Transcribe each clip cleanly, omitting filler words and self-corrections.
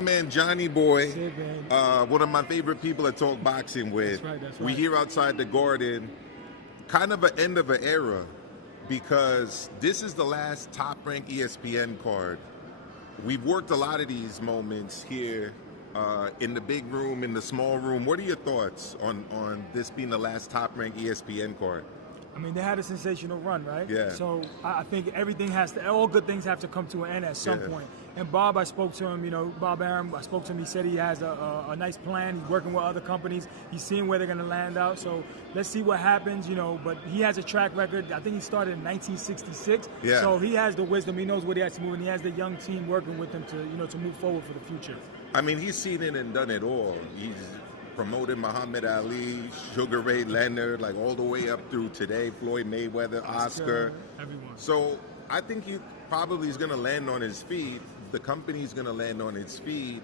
Man, Johnny Boy, one of my favorite people to talk boxing with. That's right. We here outside the Garden, kind of an end of an era, because this is the last top-ranked ESPN card. We've worked a lot of these moments here in the big room, in the small room. What are your thoughts on this being the last top-ranked ESPN card? I mean, they had a sensational run, right? Yeah. So I think all good things have to come to an end at some point. And Bob, I spoke to him, Bob Arum, I spoke to him, he said he has a nice plan. He's working with other companies. He's seeing where they're going to land out. So let's see what happens, but he has a track record. I think he started in 1966. Yeah. So he has the wisdom. He knows what he has to move, and he has the young team working with him to move forward for the future. I mean, he's seen it and done it all. He's promoted Muhammad Ali, Sugar Ray Leonard, like all the way up through today, Floyd Mayweather, Oscar. Everyone. So I think he probably is going to land on his feet. The company's going to land on its feet.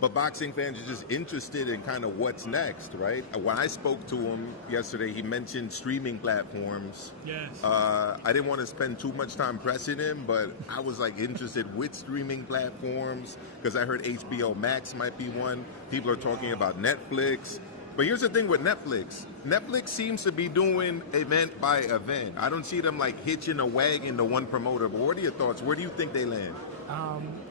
But boxing fans are just interested in kind of what's next, right? When I spoke to him yesterday, he mentioned streaming platforms. Yes. I didn't want to spend too much time pressing him, but I was like interested with streaming platforms because I heard HBO Max might be one. People are talking about Netflix. But here's the thing with Netflix. Netflix seems to be doing event by event. I don't see them like hitching a wagon to one promoter. But what are your thoughts? Where do you think they land?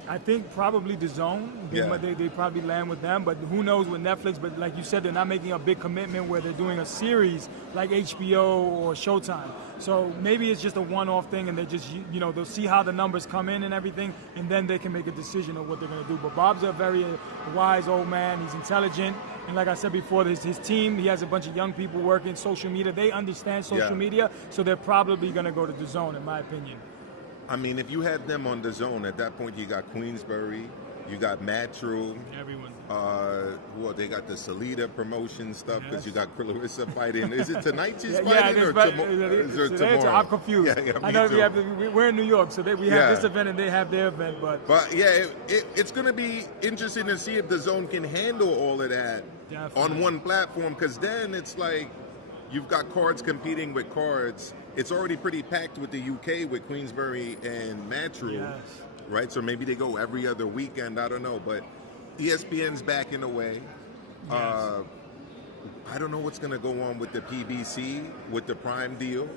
I think probably DAZN. They probably land with them, but who knows with Netflix. But like you said, they're not making a big commitment where they're doing a series like HBO or Showtime. So maybe it's just a one-off thing, and they just, they'll see how the numbers come in and everything, and then they can make a decision of what they're going to do. But Bob's a very wise old man. He's intelligent. And like I said before, his team, he has a bunch of young people working social media. They understand social media, so they're probably going to go to DAZN, in my opinion. I mean, if you have them on DAZN, at that point you got Queensbury, you got Matchroom. Everyone. Well, they got the Salida promotion stuff because you got Clarissa fighting. Is it tonight she's fighting or tomorrow? I'm confused. I know we're in New York, so we have this event and they have their event. But yeah, it's going to be interesting to see if DAZN can handle all of that on one platform, because then it's like you've got cards competing with cards. It's already pretty packed with the UK with Queensbury and Matchroom, right? So maybe they go every other weekend. I don't know, but ESPN's backing away. I don't know what's going to go on with the PBC, with the Prime deal.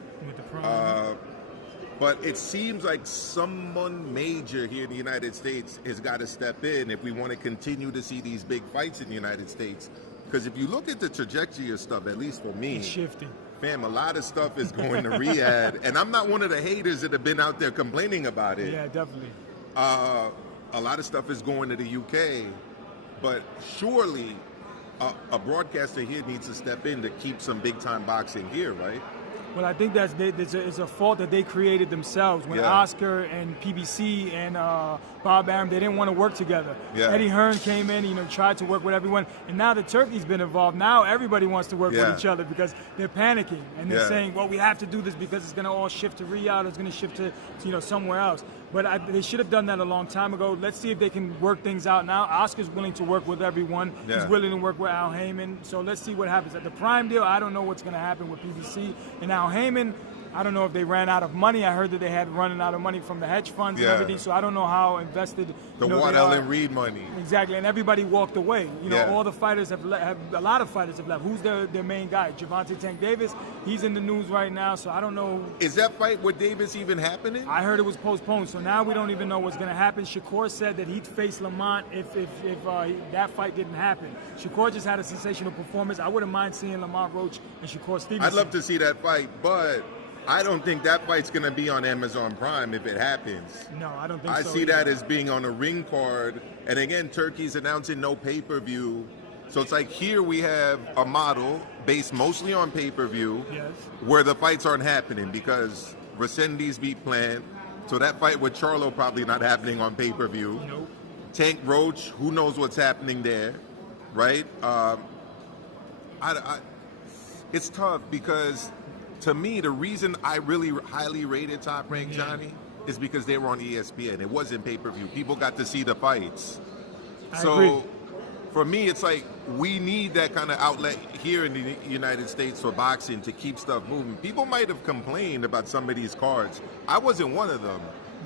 But it seems like someone major here in the United States has got to step in if we want to continue to see these big fights in the United States. Because if you look at the trajectory of stuff, at least for me, it's shifting. Fam, a lot of stuff is going to Riyadh, and I'm not one of the haters that have been out there complaining about it. Yeah, definitely. A lot of stuff is going to the UK, but surely a broadcaster here needs to step in to keep some big-time boxing here, right? Well, I think it's a fault that they created themselves. When Oscar and PBC and Bob Arum, they didn't want to work together. Eddie Hearn came in, tried to work with everyone, and now the Turkey's been involved. Now everybody wants to work with each other because they're panicking and they're saying, well, we have to do this because it's going to all shift to Riyadh, it's going to shift to somewhere else. But they should have done that a long time ago. Let's see if they can work things out now. Oscar's willing to work with everyone. He's willing to work with Al Heyman. So let's see what happens. At the Prime deal, I don't know what's going to happen with PBC and Al Heyman. I don't know if they ran out of money. I heard that they had running out of money from the hedge funds and everything. So I don't know how invested. The Waddell and Reed money. Exactly, and everybody walked away. All the fighters have a lot of fighters have left. Who's their main guy? Gervonta Tank Davis. He's in the news right now, so I don't know. Is that fight with Davis even happening? I heard it was postponed, so now we don't even know what's going to happen. Shakur said that he'd face Lamont if that fight didn't happen. Shakur just had a sensational performance. I wouldn't mind seeing Lamont Roach and Shakur Stevenson. I'd love to see that fight, but I don't think that fight's going to be on Amazon Prime if it happens. No, I don't think so. I see that as being on a ring card. And again, Turkey's announcing no pay-per-view. So it's like here we have a model based mostly on pay-per-view where the fights aren't happening because Resendiz beat planned. So that fight with Charlo probably not happening on pay-per-view. Nope. Tank Roach, who knows what's happening there, right? It's tough because to me, the reason I really highly rated Top Rank Johnny is because they were on ESPN. It wasn't pay-per-view. People got to see the fights. I agree. For me, it's like we need that kind of outlet here in the United States for boxing to keep stuff moving. People might have complained about some of these cards. I wasn't one of them.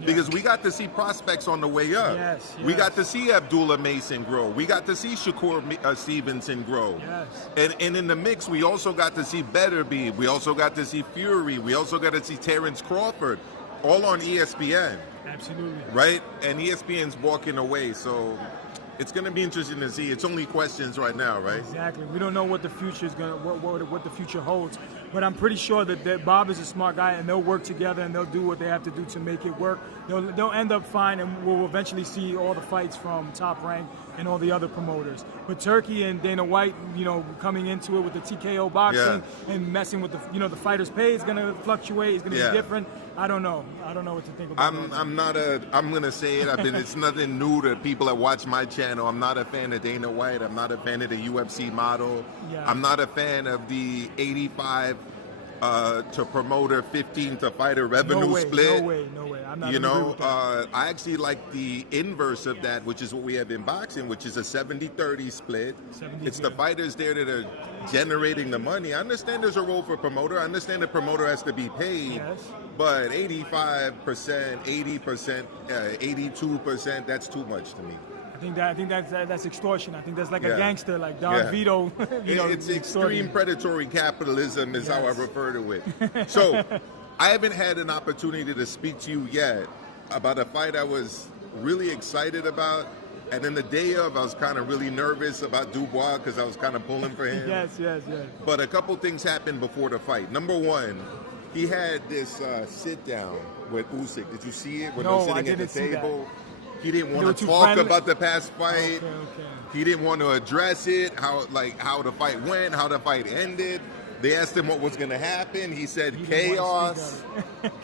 Because we got to see prospects on the way up. Yes. We got to see Abdullah Mason grow. We got to see Shakur Stevenson grow. Yes. And in the mix, we also got to see Beterbiev. We also got to see Fury. We also got to see Terrence Crawford, all on ESPN. Absolutely. Right? And ESPN's walking away, so it's going to be interesting to see. It's only questions right now, right? Exactly. We don't know what the future is going to, what the future holds. But I'm pretty sure that Bob is a smart guy, and they'll work together, and they'll do what they have to do to make it work. They'll end up fine, and we'll eventually see all the fights from Top Rank and all the other promoters. But Turkey and Dana White, coming into it with the TKO boxing and messing with the fighters' pay is going to fluctuate. It's going to be different. I don't know. I don't know what to think about it. I'm going to say it. It's nothing new to people that watch my channel. I'm not a fan of Dana White. I'm not a fan of the UFC model. Yeah. I'm not a fan of the 85 to promoter, 15 to fighter revenue split. No way. I'm not I actually like the inverse of that, which is what we have in boxing, which is a 70-30 split. It's the fighters there that are generating the money. I understand there's a role for promoter. I understand the promoter has to be paid. Yes. But 85%, 80%, 82%, that's too much to me. I think that's extortion. I think that's like a gangster, like Don Vito. It's extreme predatory capitalism is how I refer to it. So I haven't had an opportunity to speak to you yet about a fight I was really excited about. And then the day of, I was kind of really nervous about Dubois because I was kind of pulling for him. Yes. But a couple things happened before the fight. Number one, he had this sit down with Usyk. Did you see it? When they were sitting at the table. He didn't want to talk about the past fight. Okay. He didn't want to address it, how the fight went, how the fight ended. They asked him what was going to happen. He said chaos.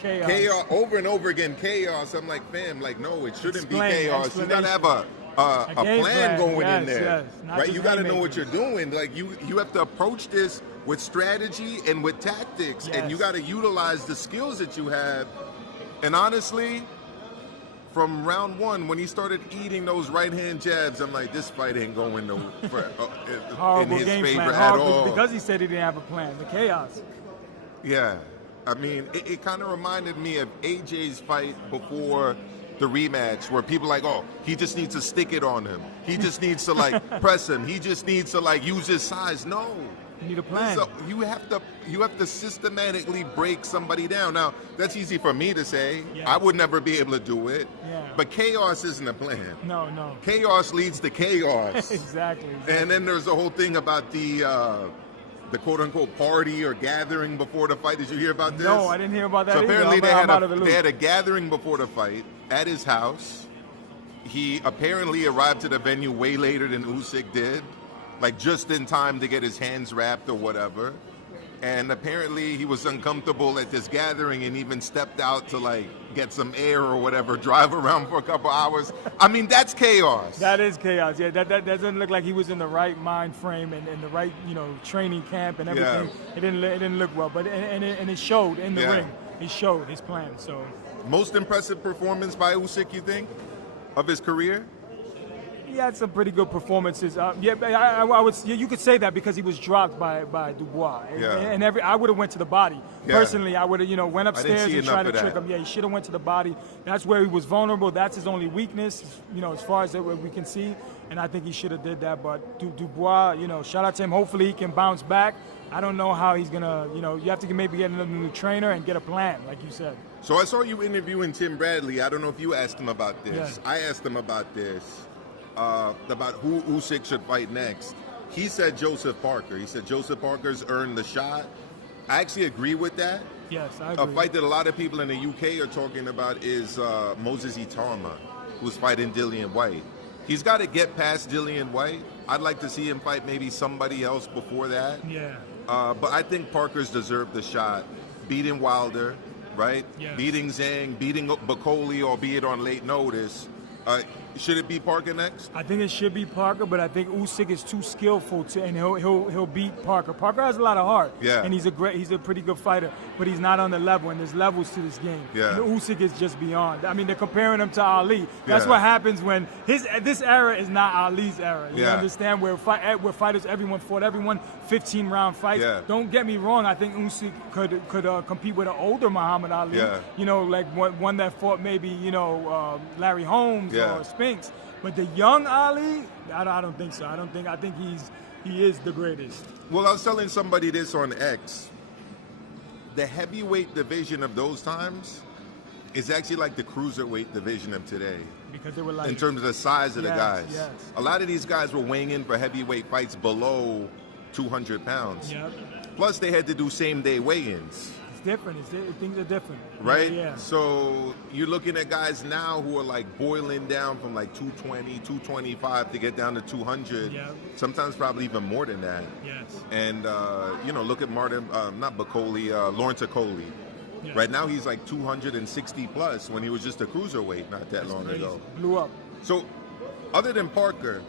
Chaos. Over and over again, chaos. I'm like, fam, no, it shouldn't be chaos. You got to have a plan going in there. Right? You got to know what you're doing. You have to approach this with strategy and with tactics, and you got to utilize the skills that you have. And honestly, from round one, when he started eating those right-hand jabs, I'm like, this fight ain't going in his favor at all. Because he said he didn't have a plan. The chaos. Yeah. I mean, it kind of reminded me of AJ's fight before the rematch, where people are like, oh, he just needs to stick it on him. He just needs to, press him. He just needs to, use his size. No. You need a plan. So you have to systematically break somebody down. Now, that's easy for me to say. Yeah. I would never be able to do it. Yeah. But chaos isn't a plan. No. Chaos leads to chaos. Exactly. And then there's the whole thing about the quote-unquote party or gathering before the fight. Did you hear about this? No, I didn't hear about that either. So apparently they had a gathering before the fight at his house. He apparently arrived to the venue way later than Usyk did. Just in time to get his hands wrapped or whatever. And apparently he was uncomfortable at this gathering and even stepped out to get some air or whatever, drive around for a couple hours. I mean, that's chaos. That is chaos. Yeah, that doesn't look like he was in the right mind frame and the right, training camp and everything. Yeah. It didn't look well, but it showed in the ring. He showed his plan. So most impressive performance by Usyk, you think, of his career? He had some pretty good performances. I would. You could say that because he was dropped by Dubois. Yeah. And I would have went to the body. Yeah. Personally, I would have went upstairs and tried to trick him. Yeah, he should have went to the body. That's where he was vulnerable. That's his only weakness. As far as we can see. And I think he should have did that. But Dubois, shout out to him. Hopefully he can bounce back. I don't know how he's gonna. You have to maybe get another new trainer and get a plan, like you said. So I saw you interviewing Tim Bradley. I don't know if you asked him about this. Yeah. I asked him about this. About who Usyk should fight next. He said Joseph Parker. He said Joseph Parker's earned the shot. I actually agree with that. Yes, I agree. A fight that a lot of people in the UK are talking about is Moses Itarma, who's fighting Dillian White. He's got to get past Dillian White. I'd like to see him fight maybe somebody else before that. Yeah. But I think Parker's deserved the shot. Beating Wilder, right? Yes. Beating Zhang, beating Bacoli, albeit on late notice. Should it be Parker next? I think it should be Parker, but I think Usyk is too skillful and he'll beat Parker. Parker has a lot of heart, and he's a pretty good fighter, but he's not on the level, and there's levels to this game. Yeah. Usyk is just beyond. I mean, they're comparing him to Ali. That's what happens when this era is not Ali's era. You understand? Where fighters, everyone fought everyone, 15-round fights. Yeah. Don't get me wrong. I think Usyk could compete with an older Muhammad Ali. Yeah. You know, like one that fought maybe Larry Holmes or Spinks. But the young Ali, I don't think so. I think he is the greatest. Well, I was telling somebody this on X. The heavyweight division of those times is actually like the cruiserweight division of today. Because they were like, in terms of the size of the guys. Yes. A lot of these guys were weighing in for heavyweight fights below 200 pounds. Yep. Plus, they had to do same-day weigh-ins. Different. Things are different. Right? Yeah. So you're looking at guys now who are like boiling down from like 220, 225 to get down to 200. Yeah. Sometimes probably even more than that. Yes. And, look at Martin, not Bacoli, Lawrence Acoli. Yeah. Right now he's like 260 plus when he was just a cruiserweight not that long ago. Blew up. So other than Parker,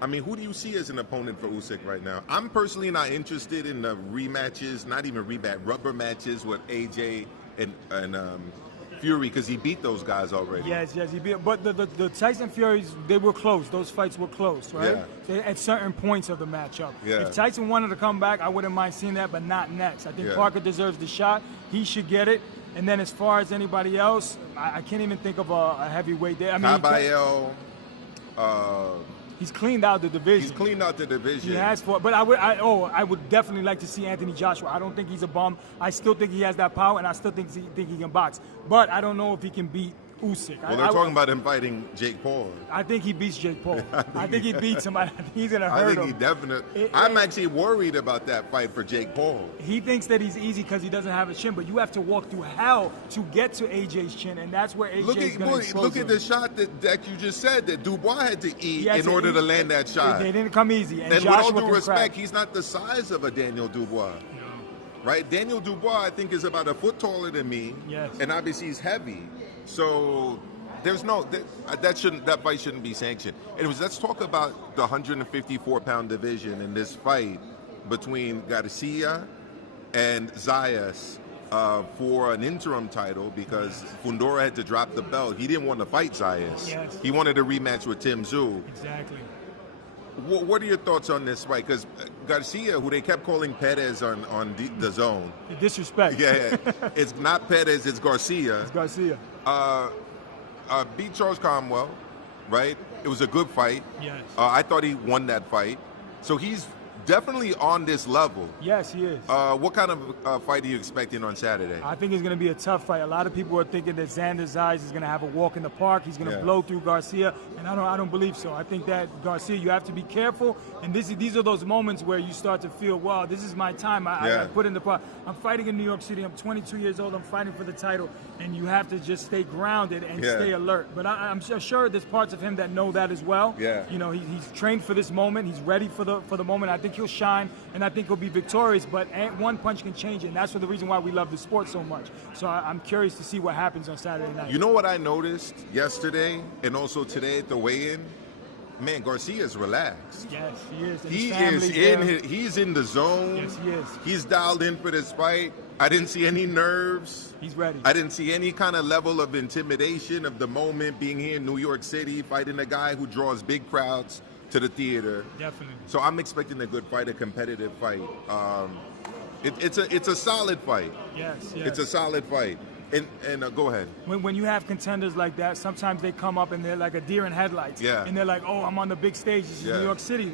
I mean, who do you see as an opponent for Usyk right now? I'm personally not interested in the rematches, not even rubber matches with AJ and Fury, because he beat those guys already. Yes, he beat. But the Tyson Furies, they were close. Those fights were close, right? Yeah. At certain points of the matchup. Yeah. If Tyson wanted to come back, I wouldn't mind seeing that, but not next. I think Parker deserves the shot. He should get it. And then as far as anybody else, I can't even think of a heavyweight there. I mean, Caballero, he's cleaned out the division. He's cleaned out the division. He has fought, but I would definitely like to see Anthony Joshua. I don't think he's a bum. I still think he has that power, and I still think he can box. But I don't know if he can beat Usyk. Well, they're talking about him fighting Jake Paul. I think he beats Jake Paul. I think he beats him. I think he's gonna hurt him. I think he definitely. I'm actually worried about that fight for Jake Paul. He thinks that he's easy because he doesn't have a chin, but you have to walk through hell to get to AJ's chin, and that's where AJ's going to expose Look at him. the shot that you just said that Dubois had to eat in order to land that shot. They didn't come easy. And with Joshua all due respect, crack. he's not the size of a Daniel Dubois. Right? Daniel Dubois, I think, is about a foot taller than me. Yes. And obviously he's heavy. So there's that fight shouldn't be sanctioned. Anyways, let's talk about the 154-pound division in this fight between Garcia and Zayas for an interim title because Fundora had to drop the belt. He didn't want to fight Zayas. Yes. He wanted a rematch with Tim Tszyu. Exactly. What are your thoughts on this fight? Because Garcia, who they kept calling Perez on DAZN. Disrespect. Yeah, it's not Perez, it's Garcia. It's Garcia. Beat Charles Cromwell, right? It was a good fight. Yes. I thought he won that fight. So he's definitely on this level. Yes, he is. What kind of fight are you expecting on Saturday? I think it's going to be a tough fight. A lot of people are thinking that Xander Zayas is going to have a walk in the park. He's going to blow through Garcia, and I don't believe so. I think that Garcia, you have to be careful, and these are those moments where you start to feel, wow, this is my time. I put in the park. I'm fighting in New York City. I'm 22 years old. I'm fighting for the title, and you have to just stay grounded and stay alert. But I'm sure there's parts of him that know that as well. Yeah. You know, he's trained for this moment. He's ready for the moment. I think he'll shine, and I think he'll be victorious, but one punch can change it, and that's the reason why we love the sport so much. So I'm curious to see what happens on Saturday night. You know what I noticed yesterday and also today at the weigh-in? Man, Garcia's relaxed. Yes, he is. And he's in the zone. Yes, he is. He's dialed in for this fight. I didn't see any nerves. He's ready. I didn't see any kind of level of intimidation of the moment, being here in New York City, fighting a guy who draws big crowds to the theater. Definitely. So I'm expecting a good fight, a competitive fight. It's a solid fight. Yes. It's a solid fight. And go ahead. When you have contenders like that, sometimes they come up and they're like a deer in headlights. Yeah. And they're like, oh, I'm on the big stage. This is New York City,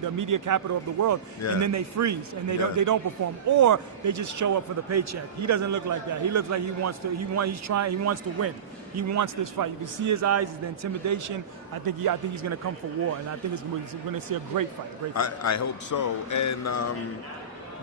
the media capital of the world. Yeah. And then they freeze and they don't perform, or they just show up for the paycheck. He doesn't look like that. He looks like he wants to. He wants to win. He wants this fight. You can see his eyes, the intimidation. I think he's going to come for war, and I think we're going to see a great fight. I hope so. And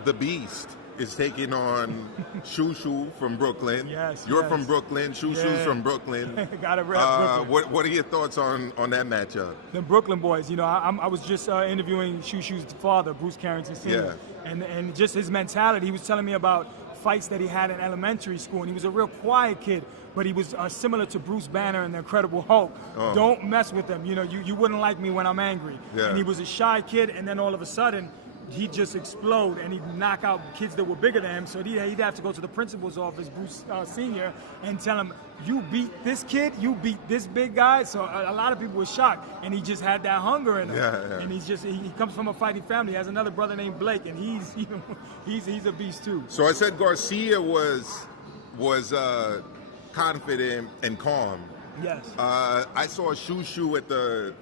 the Beast is taking on Shushu from Brooklyn. Yes. You're from Brooklyn. Shushu's from Brooklyn. Gotta rep Brooklyn. What are your thoughts on that matchup? The Brooklyn boys. You know, I was just interviewing Shushu's father, Bruce Carrington Sr. And just his mentality. He was telling me about fights that he had in elementary school, and he was a real quiet kid. but he was similar to Bruce Banner and the Incredible Hulk. Don't mess with him. You know, you wouldn't like me when I'm angry. Yeah. And he was a shy kid, and then all of a sudden, he'd just explode, and he'd knock out kids that were bigger than him. So he'd have to go to the principal's office, Bruce Sr., and tell him, you beat this kid, you beat this big guy. So a lot of people were shocked, and he just had that hunger in him. Yeah. And he comes from a fighting family. He has another brother named Blake, and he's a beast too. So I said Garcia was confident and calm. Yes. I saw Shushu at the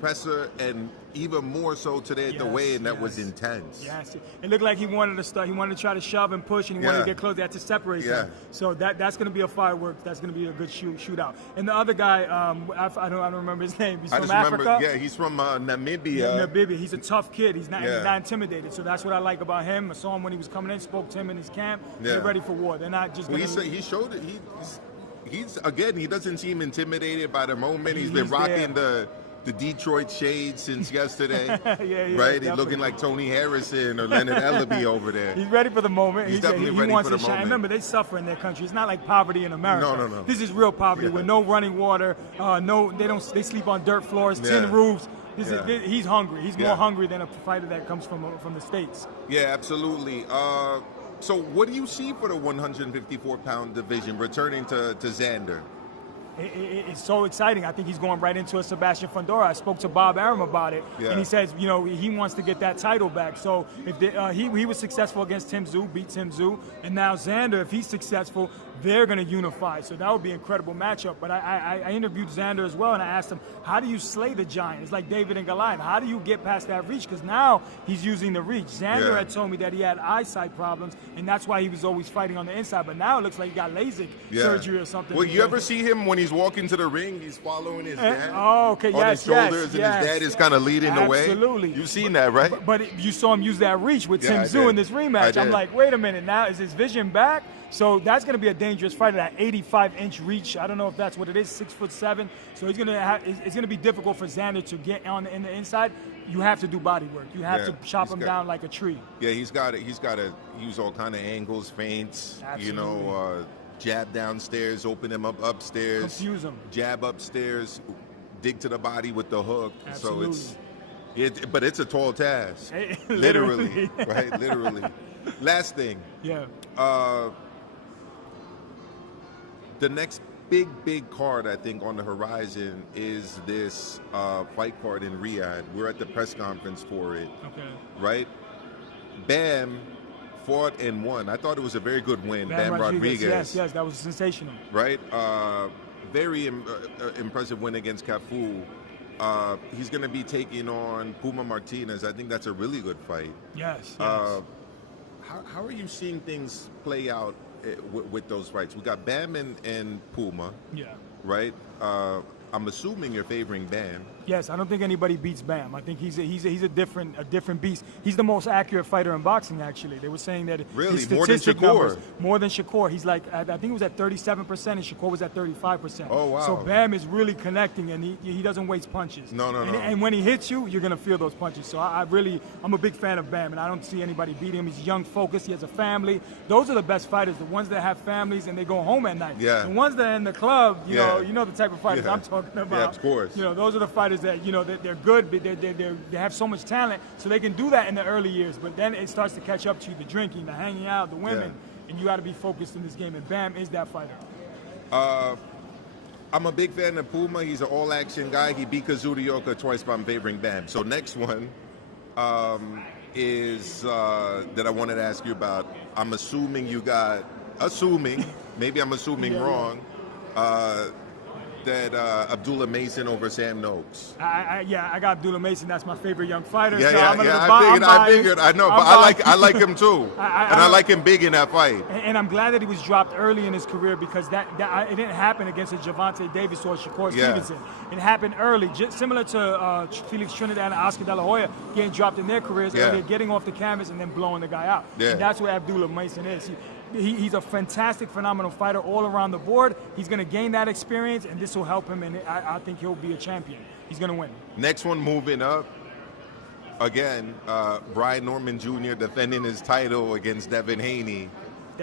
presser, and even more so today at the weigh-in. That was intense. Yes, it looked like he wanted to start. He wanted to try to shove and push, and he wanted to get close. They had to separate them. So that's going to be a fireworks. That's going to be a good shootout. And the other guy, I don't remember his name. He's from Africa. Yeah, he's from Namibia. Yeah, Namibia. He's a tough kid. He's not intimidated. So that's what I like about him. I saw him when he was coming in. Spoke to him in his camp. They're ready for war. They're not just. He showed it. He's again. He doesn't seem intimidated by the moment. He's been rocking the Detroit shade since yesterday, right? Definitely. He's looking like Tony Harrison or Leonard Ellaby over there. He's ready for the moment. He's definitely ready wants for the to shine. moment. Remember, they suffer in their country. It's not like poverty in America. No. This is real poverty with no running water. They sleep on dirt floors, tin roofs. He's hungry. He's more hungry than a fighter that comes from the States. Yeah, absolutely. So what do you see for the 154-pound division returning to Xander? It's so exciting. I think he's going right into a Sebastian Fundora. I spoke to Bob Arum about it, and he says, he wants to get that title back. So if he was successful against Tim Tszyu, beat Tim Tszyu, and now Xander, if he's successful, they're going to unify. So that would be an incredible matchup. But I interviewed Xander as well, and I asked him, how do you slay the giant? It's like David and Goliath. How do you get past that reach? Because now he's using the reach. Xander had told me that he had eyesight problems, and that's why he was always fighting on the inside. But now it looks like he got LASIK surgery or something. Well, you ever see him when he's walking to the ring, he's following his dad on his shoulders, and his dad is kind of leading the way? Absolutely. You've seen that, right? But you saw him use that reach with Tim Tszyu in this rematch. I'm like, wait a minute, now is his vision back? So that's going to be a dangerous fighter, that 85-inch reach. I don't know if that's what it is, 6'7". So it's going to be difficult for Xander to get in the inside. You have to do body work. You have to chop him down like a tree. Yeah, he's got to use all kind of angles, feints, jab downstairs, open him up upstairs. Confuse him. Jab upstairs, dig to the body with the hook. Absolutely. So but it's a tall task. Literally, right? Literally. Last thing. Yeah. The next big card, I think, on the horizon is this fight card in Riyadh. We're at the press conference for it. Okay. Right? Bam fought and won. I thought it was a very good win. Bam Rodriguez. Yes, that was sensational. Right? Very impressive win against Cafu. He's going to be taking on Puma Martinez. I think that's a really good fight. Yes. How are you seeing things play out with those fights? We got Bam and Puma. Yeah. Right? I'm assuming you're favoring Bam. Yes, I don't think anybody beats Bam. I think he's a different beast. He's the most accurate fighter in boxing, actually. They were saying that his statistic numbers, more than Shakur. He's like, I think he was at 37%, and Shakur was at 35%. Oh, wow. So Bam is really connecting, and he doesn't waste punches. No. And when he hits you, you're going to feel those punches. So I'm a big fan of Bam, and I don't see anybody beating him. He's young, focused. He has a family. Those are the best fighters, the ones that have families and they go home at night. Yeah. The ones that are in the club, you know the type of fighters I'm talking about. Yeah, of course. Those are the fighters that, they're good, but they have so much talent, so they can do that in the early years. But then it starts to catch up to you, the drinking, the hanging out, the women, and you got to be focused in this game. And Bam is that fighter. I'm a big fan of Puma. He's an all-action guy. He beat Kazurioka twice, but I'm favoring Bam. So next one is that I wanted to ask you about. I'm assuming maybe I'm assuming wrong, that Abdullah Mason over Sam Noakes. I got Abdullah Mason. That's my favorite young fighter. I figured. I know, but I like him too, and I like him big in that fight. And I'm glad that he was dropped early in his career, because it didn't happen against a Javante Davis or Shakur Stevenson. It happened early, similar to Felix Trinidad and Oscar De La Hoya getting dropped in their careers early, getting off the canvas and then blowing the guy out. And that's what Abdullah Mason is. He's a fantastic, phenomenal fighter all around the board. He's going to gain that experience, and this will help him, and I think he'll be a champion. He's going to win. Next one moving up, again, Brian Norman Jr. defending his title against Devin Haney.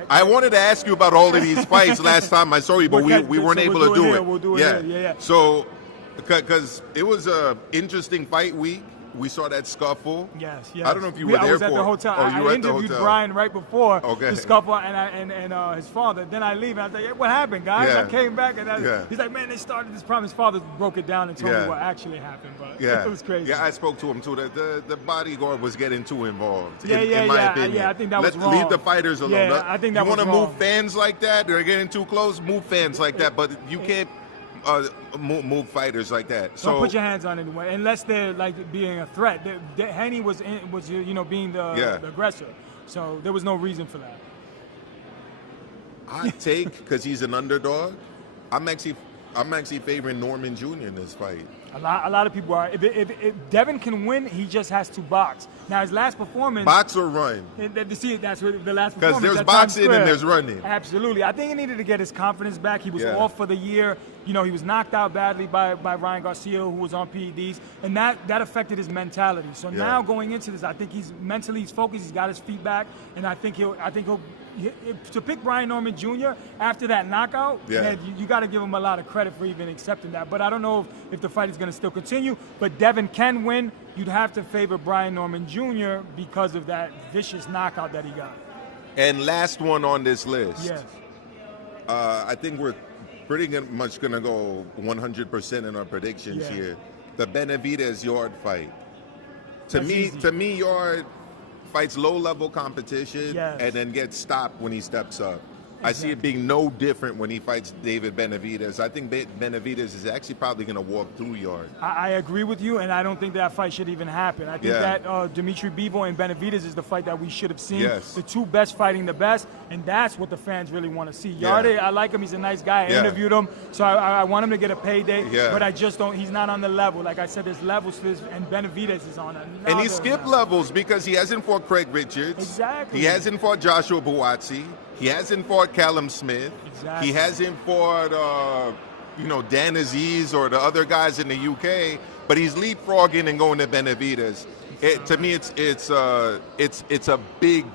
I wanted to ask you about all of these fights last time I saw you, but we weren't able to do it. We'll do it here. Yeah. So, because it was a interesting fight week. We saw that scuffle. Yes. I don't know if you were there. I was at the hotel. I interviewed Brian right before the scuffle and his father. Then I leave and I was like, hey, what happened, guys? I came back and he's like, man, they started this problem. His father broke it down and told me what actually happened. But it was crazy. Yeah, I spoke to him too. The bodyguard was getting too involved. In my opinion. Yeah, I think that was wrong. Leave the fighters alone. Yeah, I think that was wrong. You want to move fans like that? They're getting too close. Move fans like that, but you can't move fighters like that. So don't put your hands on anyone unless they're like being a threat. Haney was being the aggressor, so there was no reason for that. I take because he's an underdog. I'm actually favoring Norman Jr. in this fight. A lot of people are. If Devin can win, he just has to box. Now his last performance. Box or run? See, that's what the last performance. Because there's boxing and there's running. Absolutely. I think he needed to get his confidence back. He was off for the year. He was knocked out badly by Ryan Garcia, who was on PEDs, and that affected his mentality. So now going into this, I think he's focused. He's got his feet back, and I think he'll to pick Brian Norman Jr. after that knockout, you got to give him a lot of credit for even accepting that. But I don't know if the fight is going to still continue. But Devin can win. You'd have to favor Brian Norman Jr. because of that vicious knockout that he got. And last one on this list. Yes. I think we're pretty much going to go 100% in our predictions here. The Benavidez Yard fight. To me, Yard fights low-level competition and then gets stopped when he steps up. Exactly. I see it being no different when he fights David Benavidez. I think Benavidez is actually probably going to walk through Yard. I agree with you, and I don't think that fight should even happen. I think that Dimitri Bivol and Benavidez is the fight that we should have seen. Yes. The two best fighting the best, and that's what the fans really want to see. Yard, I like him. He's a nice guy. I interviewed him, so I want him to get a payday, but I just don't. He's not on the level. Like I said, there's levels to this, and Benavidez is on another And he skipped levels because he hasn't fought Craig Richards. Exactly. He hasn't fought Joshua Buatsi. He hasn't fought Callum Smith. Exactly. He hasn't fought, Dan Aziz or the other guys in the UK. But he's leapfrogging and going to Benavidez. To me, it's a big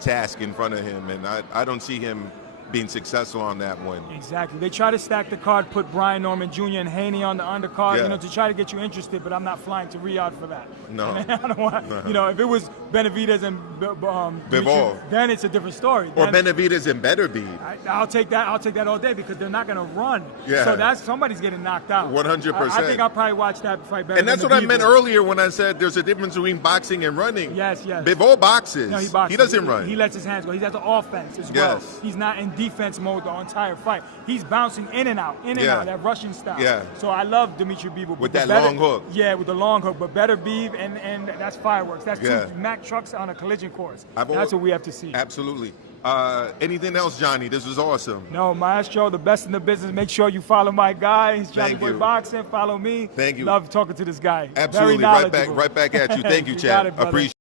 task in front of him, and I don't see him being successsual on that one. Exactly. They try to stack the card, put Brian Norman Jr. and Haney on the undercard, to try to get you interested, but I'm not flying to Riyadh for that. No. I don't want, if it was Benavidez and Bivol, then it's a different story. Or Benavidez and Beterbiev. I'll take that all day because they're not going to run. Yeah. So somebody's getting knocked out. 100%. I think I'll probably watch that fight better. And that's what I meant earlier when I said there's a difference between boxing and running. Yes. Bivol boxes. No, he boxes. He doesn't run. He lets his hands go. He has an offense as well. Yes. He's not in defense mode the entire fight. He's bouncing in and out, that Russian style. Yeah. So I love Dimitri Bivol. With that long hook. Yeah, with the long hook. But Beterbiev and that's fireworks. That's two Mack trucks on a collision course. That's what we have to see. Absolutely. Anything else, Johnny? This was awesome. No, Maestro, the best in the business. Make sure you follow my guy. He's Johnny Boy Boxing. Follow me. Thank you. Love talking to this guy. Absolutely. Very knowledgeable. Right back at you. Thank you, Chad. Appreciate it.